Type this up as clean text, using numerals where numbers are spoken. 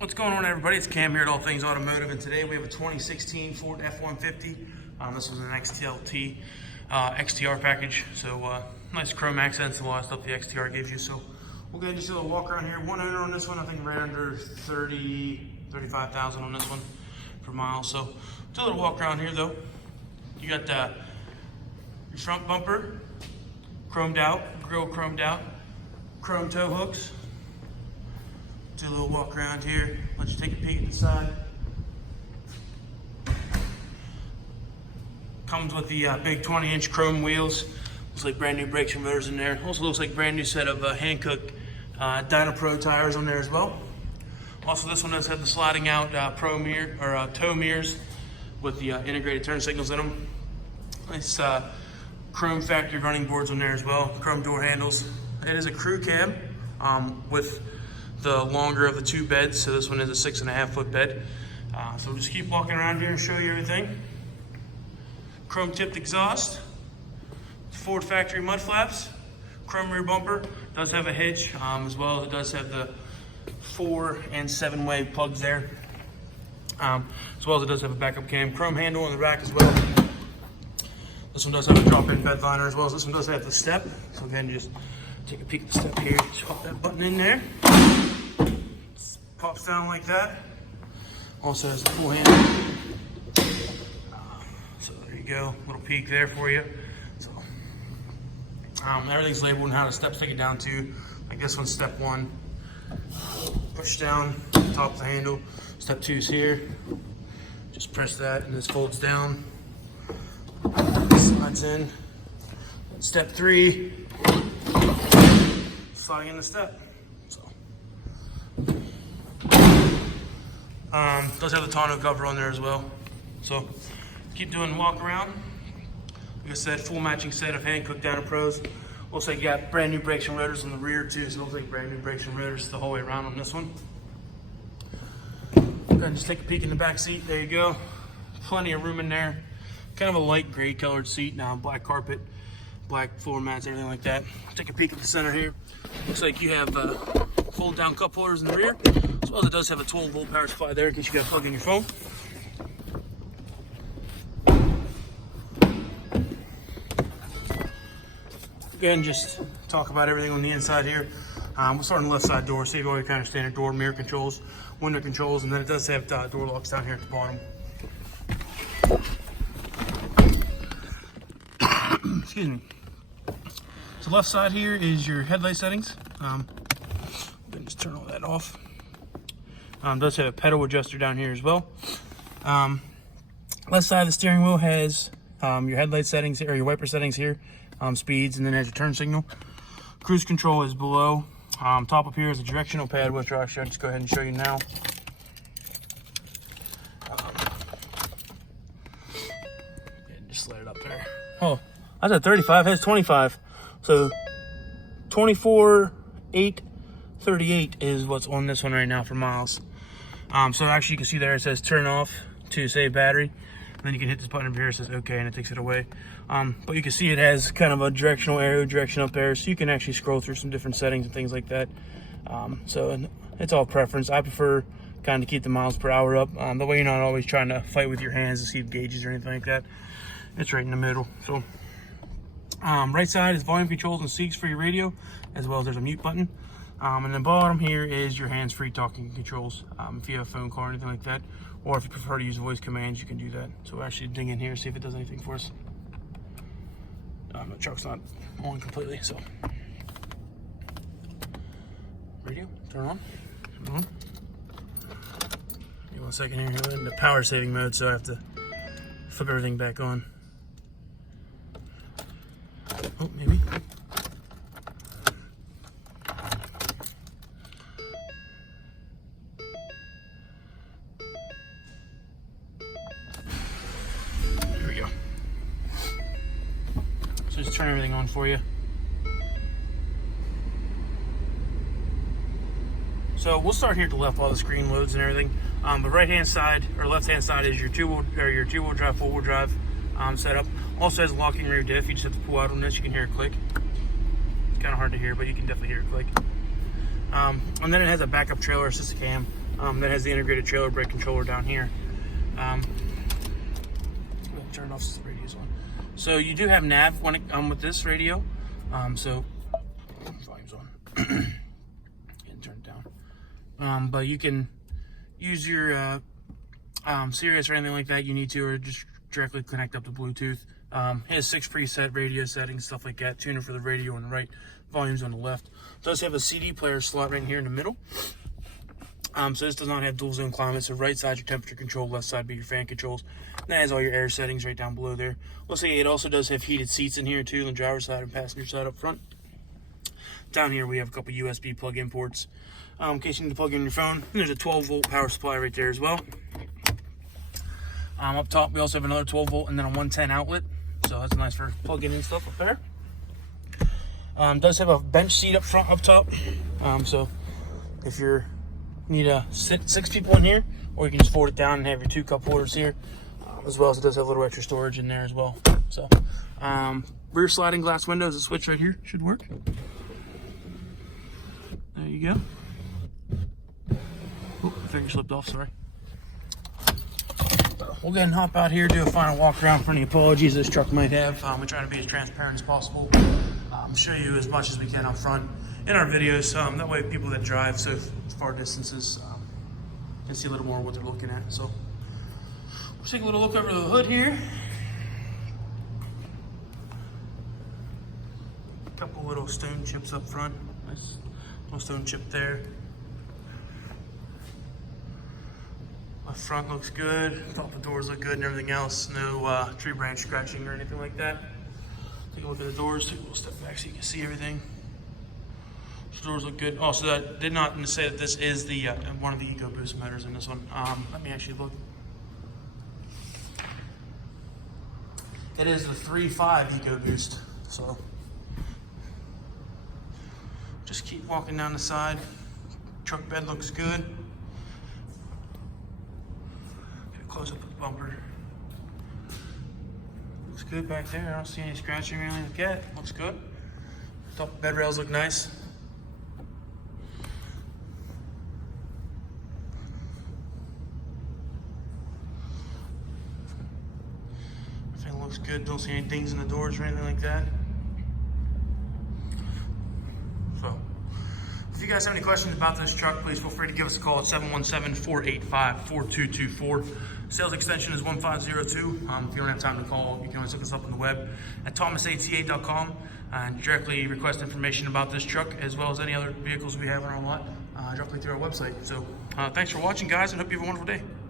What's going on, everybody? It's Cam here at All Things Automotive, and today we have a 2016 Ford F-150. This was an XLT XTR package, so nice chrome accents and a lot of stuff the XTR gives you. So we'll go ahead and just do a walk around here. One owner on this one, I think right under 35,000 on this one per mile. So do a little walk around here though. You got your front bumper chromed out, grill chromed out, chrome tow hooks. Do a little walk around here, let you take a peek at the side. Comes with the big 20-inch chrome wheels. Looks like brand new brakes and motors in there. Also looks like brand new set of Hankook Dyna Pro tires on there as well. Also, this one does have the sliding out tow mirrors with the integrated turn signals in them. Nice chrome factory running boards on there as well. Chrome door handles. It is a crew cab with the longer of the two beds, so this one is a 6.5-foot bed. So we'll just keep walking around here and show you everything. Chrome tipped exhaust, Ford factory mud flaps, chrome rear bumper, does have a hitch, as well as it does have the 4- and 7-way plugs there, as well as it does have a backup cam. Chrome handle on the back as well. This one does have a drop-in bed liner, as well as this one does have the step. So again, just take a peek at the step here, just pop that button in there. Pops down like that. Also has a full handle. So there you go, little peek there for you. So everything's labeled and how the steps take it down to. Like this one's step 1. Push down, top of the handle. Step 2 is here. Just press that and this folds down. Slides in. Step 3. Sliding in the step. Does have the tonneau cover on there as well. So keep doing walk around. Like I said, full matching set of Hankook Dyna Pros. Looks like you got brand new brakes and rotors on the rear too. So it looks like brand new brakes and rotors the whole way around on this one. Go ahead and just take a peek in the back seat. There you go. Plenty of room in there. Kind of a light gray colored seat now, black carpet, black floor mats, everything like that. Take a peek at the center here. Looks like you have fold down cup holders in the rear, as well as it does have a 12-volt power supply there in case you got to plug in your phone. Again, just talk about everything on the inside here. We'll start on the left side door. So you've got your kind of standard door, mirror controls, window controls, and then it does have door locks down here at the bottom. Excuse me. So left side here is your headlight settings. Then just turn all that off. Does have a pedal adjuster down here as well. Left side of the steering wheel has your headlight settings or your wiper settings here, speeds, and then has your turn signal. Cruise control is below. Top up here is a directional pad, which I'll just go ahead and show you now. Just slide it up there. Oh, I said 35, it has 25. So 24,838 is what's on this one right now for miles. So actually you can see there it says turn off to save battery. And then you can hit this button over here, it says okay, and it takes it away. But you can see it has kind of a directional arrow, direction up there, so you can actually scroll through some different settings and things like that. So it's all preference. I prefer kind of keep the miles per hour up. That way you're not always trying to fight with your hands to see gauges or anything like that. It's right in the middle. So right side is volume controls and seats for your radio, as well as there's a mute button. And then bottom here is your hands-free talking controls. If you have a phone call or anything like that, or if you prefer to use voice commands, you can do that. So we'll actually dig in here, see if it does anything for us. The truck's not on completely, so. Radio, turn on. Give me 1 second here, we're in the power saving mode, so I have to flip everything back on. Oh, maybe. There we go. So just turn everything on for you. So we'll start here at the left while the screen loads and everything. The right-hand side or left-hand side is your two-wheel drive, four-wheel drive setup. Also has a locking rear diff. You just have to pull out on this. You can hear it click. It's kind of hard to hear, but you can definitely hear it click. And then it has a backup trailer assist cam. that has the integrated trailer brake controller down here. Turn off the radio's on. So you do have nav when it with this radio. So volume's on. And turn it down. But you can use your Sirius or anything like that you need to, or just directly connect up to Bluetooth. It has 6 preset radio settings, stuff like that. Tuner for the radio on the right, volumes on the left. It does have a CD player slot right here in the middle. So this does not have dual zone climate. So right side your temperature control, left side be your fan controls. And that has all your air settings right down below there. Let's say it also does have heated seats in here too, on the driver's side and passenger side up front. Down here we have a couple USB plug-in ports. In case you need to plug in your phone. And there's a 12-volt power supply right there as well. Up top we also have another 12-volt and then a 110 outlet. So that's nice for plugging in stuff up there. Does have a bench seat up front, up top. So if you need to sit 6 people in here, or you can just fold it down and have your 2 cup holders here, as well as it does have a little extra storage in there as well. So rear sliding glass windows, a switch right here should work. There you go. Oh, my finger slipped off, sorry. We'll go ahead and hop out here, do a final walk around for any apologies this truck might have. We're trying to be as transparent as possible. Show you as much as we can up front in our videos. That way people that drive so far distances can see a little more what they're looking at. So we'll take a little look over the hood here. A couple little stone chips up front. Nice little stone chip there. The front looks good. Thought the doors look good and everything else. No tree branch scratching or anything like that. Take a look at the doors. Take a little step back so you can see everything. The doors look good. Also, that did not say that this is the one of the EcoBoost motors in this one. Let me actually look. It is the 3.5 EcoBoost. So just keep walking down the side. Truck bed looks good. Close up the bumper. Looks good back there. I don't see any scratching or anything like that. Looks good. Top bed rails look nice. Everything looks good. Don't see any dings in the doors or anything like that. So, if you guys have any questions about this truck, please feel free to give us a call at 717-485-4224. Sales extension is 1502. If you don't have time to call, you can always look us up on the web at thomasata.com and directly request information about this truck as well as any other vehicles we have on our lot directly through our website. So thanks for watching, guys, and hope you have a wonderful day.